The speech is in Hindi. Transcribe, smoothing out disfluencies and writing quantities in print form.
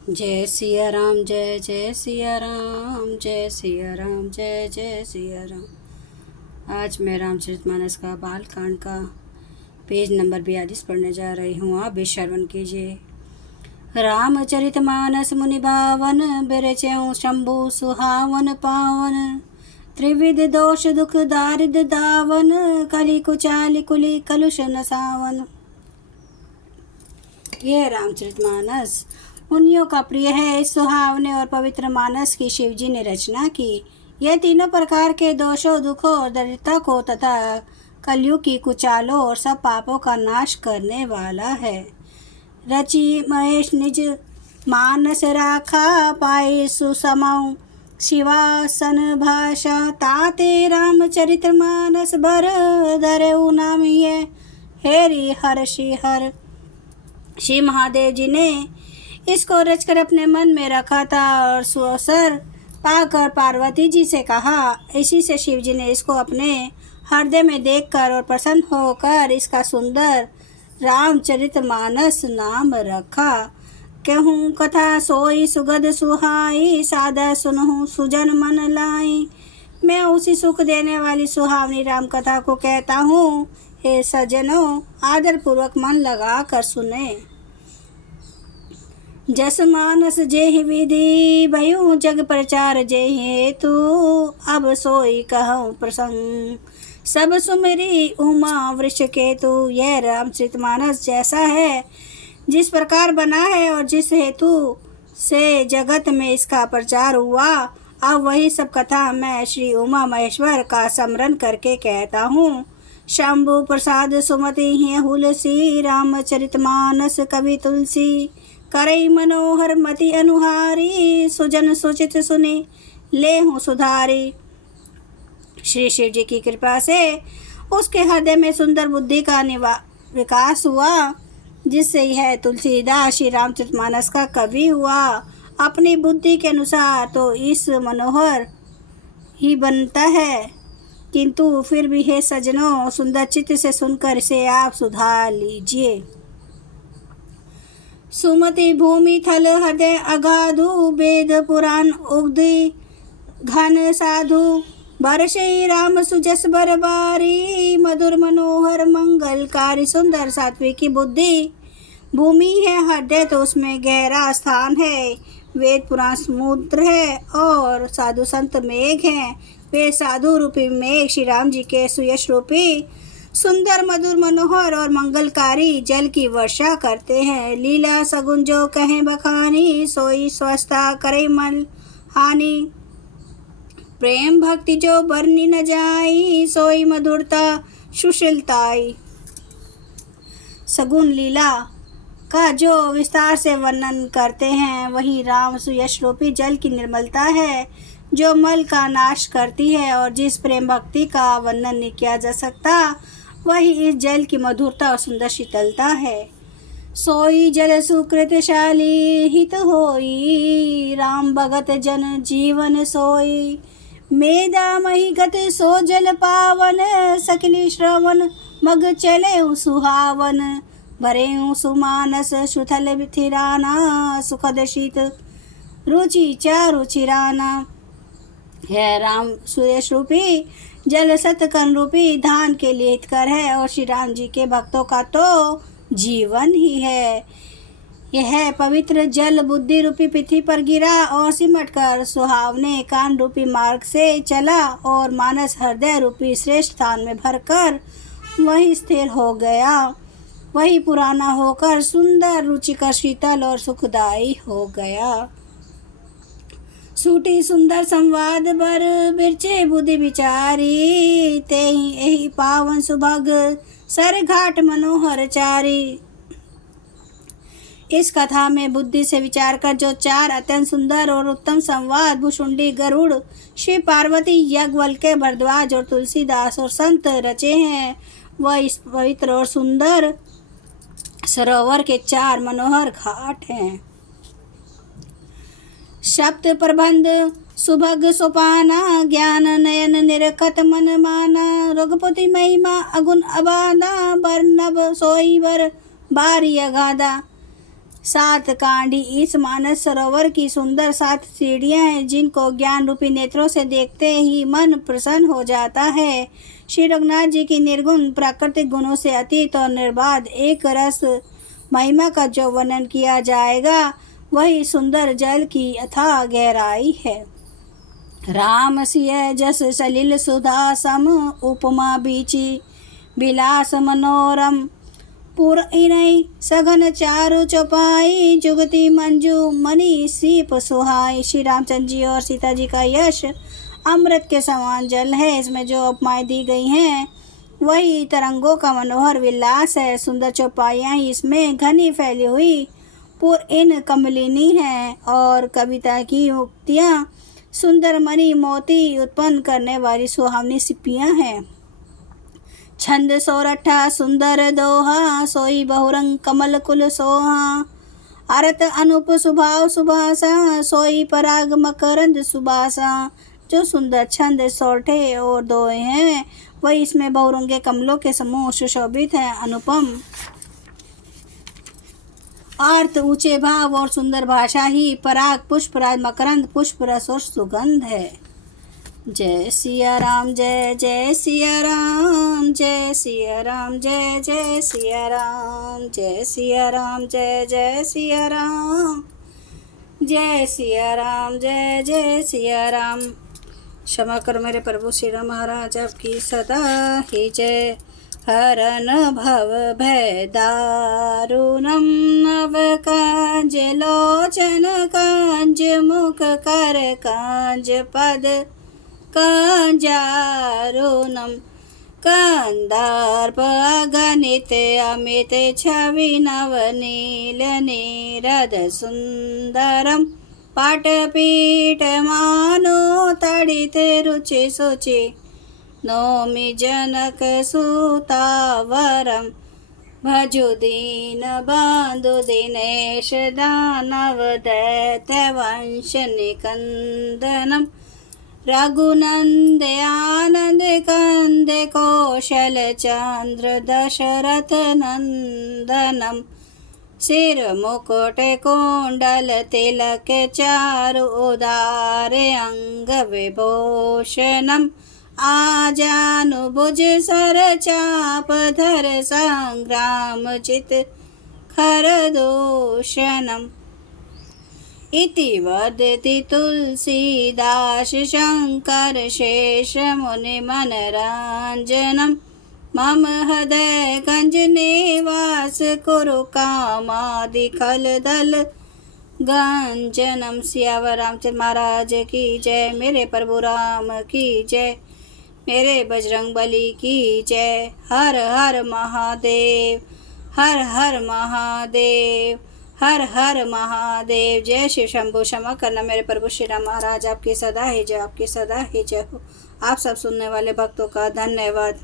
जय सिया राम, जय जय सिया राम, जय सिया राम, जय जय सिया राम। आज मैं रामचरितमानस का बालकांड का पेज नंबर 42 पढ़ने जा रही हूँ। आप भी श्रवण कीजिए। रामचरितमानस मुनि भावन, बिरचेऊ शंभु सुहावन पावन। त्रिविध दोष दुख दारिद दावन, कली कुचाली कुली कलुष नसावन। यह रामचरितमानस मुनियों का प्रिय है। इस सुहावने और पवित्र मानस की शिव जी ने रचना की। यह तीनों प्रकार के दोषों, दुखों और दरिद्रता को तथा कलयुग की कुचालों और सब पापों का नाश करने वाला है। रचि महेश निज मानस राखा, पाए सुसमौ शिवासन भाषा। ताते रामचरितमानस बर, धरेउ नाम ये हेरि हर श्रीहर। श्री महादेव जी ने इसको रचकर अपने मन में रखा था और सुअवसर पाकर पार्वती जी से कहा। इसी से शिव जी ने इसको अपने हृदय में देखकर और प्रसन्न होकर इसका सुंदर रामचरितमानस नाम रखा। कहूँ कथा सोई सुगध सुहाई, सादा सुनहु सुजन मन लाई। मैं उसी सुख देने वाली सुहावनी राम कथा को कहता हूँ। हे सज्जनों, आदर पूर्वक मन लगा कर सुने। जस मानस जेहि विधि, भयु जग प्रचार जेहि हेतु। अब सोई कहूँ प्रसंग, सब सुमिरी उमा वृष केतु। यह रामचरितमानस जैसा है, जिस प्रकार बना है और जिस हेतु से जगत में इसका प्रचार हुआ, अब वही सब कथा मैं श्री उमा महेश्वर का स्मरण करके कहता हूँ। शंभु प्रसाद सुमति ही हुलसी, रामचरितमानस कवि तुलसी। करई मनोहर मति अनुहारी, सुजन सुचित सुनी ले हूँ सुधारी। श्री शिव जी की कृपा से उसके हृदय में सुंदर बुद्धि का विकास हुआ, जिससे यह तुलसीदास श्री रामचरितमानस का कवि हुआ। अपनी बुद्धि के अनुसार तो इस मनोहर ही बनता है, किंतु फिर भी हे सज्जनों, सुंदर चित्त से सुनकर इसे आप सुधार लीजिए। सुमति भूमि थल हृदय अगाधु, वेद पुराण उग्धि घन साधु। बरसई राम सुजस बरबारी, मधुर मनोहर मंगलकारी। सुंदर सात्विकी बुद्धि भूमि है, हृदय तो उसमें गहरा स्थान है। वेद पुराण समुद्र है और साधु संत मेघ हैं। वे साधु रूपी मेघ श्री राम जी के सुयश रूपी सुंदर मधुर मनोहर और मंगलकारी जल की वर्षा करते हैं। लीला सगुन जो कहें बखानी, सोई स्वस्था करे मल हानि। प्रेम भक्ति जो बरनी न जाई, सोई मधुरता सुशीलताई। सगुन लीला का जो विस्तार से वर्णन करते हैं, वही राम सुयश रूपी जल की निर्मलता है, जो मल का नाश करती है। और जिस प्रेम भक्ति का वर्णन नहीं किया जा सकता, वही इस जल की मधुरता और सुंदर शीतलता है। सोई जल सुकृतशाली हित होई, राम भगत जन जीवन सोई। मेदा मही गत सो जल पावन, सकली श्रवण मग चले सुहावन। भरे सुमानस सुथल थिराना, सुखद शीत रुचि चारुचिराना। है राम सुयश रूपी जल सतकन रूपी धान के लिए हितकर है, और श्री राम जी के भक्तों का तो जीवन ही है। यह पवित्र जल बुद्धि रूपी पृथ्वी पर गिरा और सिमट कर सुहावने कान रूपी मार्ग से चला, और मानस हृदय रूपी श्रेष्ठ स्थान में भरकर वही स्थिर हो गया। वही पुराना होकर सुंदर रुचिकर शीतल और सुखदायी हो गया। सूटी सुंदर संवाद बर, बिरचे बुद्धि विचारी। तेहि एहि पावन सुभग, सर घाट मनोहर चारी। इस कथा में बुद्धि से विचार कर जो चार अत्यंत सुंदर और उत्तम संवाद भुषुंडी गरुड़, श्री पार्वती, याज्ञवल्क्य, भरद्वाज और तुलसीदास और संत रचे हैं, वह इस पवित्र और सुंदर सरोवर के चार मनोहर घाट हैं। शब्द प्रबंध सुभग सोपाना, ज्ञान नयन निरखत मन माना। रघुपति महिमा अगुण अबाधा, बरनब सोई बर बारी अगाधा। सात कांडी इस मानस सरोवर की सुंदर 7 सीढ़ियां हैं, जिनको ज्ञान रूपी नेत्रों से देखते ही मन प्रसन्न हो जाता है। श्री रघुनाथ जी की निर्गुण प्राकृतिक गुणों से अतीत और निर्बाध एक रस महिमा का जो वर्णन किया जाएगा, वही सुंदर जल की अथाह गहराई है। राम सिय जस सलिल सुधा सम उपमा बीची विलास मनोरम पुर इनई सघन चारु चौपाई जुगति मंजू मणि सीप सुहाई। श्री रामचंद्र जी और सीता जी का यश अमृत के समान जल है। इसमें जो उपमाएं दी गई हैं वही तरंगों का मनोहर विलास है। सुंदर चौपाइयाँ इसमें घनी फैली हुई पुर इन कमलिनी है और कविता की उक्तियाँ सुंदर मणि मोती उत्पन्न करने वाली सुहावनी सिप्पियाँ हैं। छंद सोरठा सुंदर दोहा सोई बहुरंग कमल कुल सोहा। अरत अनुप सुभाव सुभाषा सोई पराग मकरंद सुबासा। जो सुंदर छंद सोरठे और दोहे हैं वही इसमें बहुरंगे कमलों के समूह सुशोभित है। अनुपम अर्थ ऊंचे भाव और सुंदर भाषा ही पराग पुष्पराज मकरंद पुष्प रस और सुगंध है। जय सिया राम जय जय सिया राम जय सिया राम जय जय सिया राम जय सिया राम जय जय सिया राम जय सिया राम जय जय सिया राम। क्षमा करो मेरे प्रभु श्री राम महाराज आपकी सदा ही जय। हरन भव भय दारुणम नव कांज लोचन कांज मुख कर कांज पद कांजारुणम कंदार्प अगणित अमित छवि नवनील नीरद सुंदरम पाटपीठ मानो तड़ित रुचि सुचि नौमि जनक सुतावरम भजु दीन बंधु दिनेश दानव दैत्य वंश निकंदनम रघुनंद आनंद कंद कौशल चंद्र दशरथ नंदनम सिर मुकुट कुंडल तिलक चारु उदार अंग विभूषणम आजानुभुज सर चाप धर संग्राम चित खरदूषणम इति वदति तुलसीदास शंकर शेष मुनि मनरंजनम मम हृदय कंज निवास कुरु कामादि खल दल गंजनम। सियावर रामचंद्र महाराज की जय। मेरे प्रभु राम की जय। मेरे बजरंग बली की जय। हर हर महादेव हर हर महादेव हर हर महादेव। जय श्री शंभु। क्षमा करना मेरे प्रभु श्री राम महाराज आपकी सदा ही जय। आपकी सदा ही जय हो। आप सब सुनने वाले भक्तों का धन्यवाद।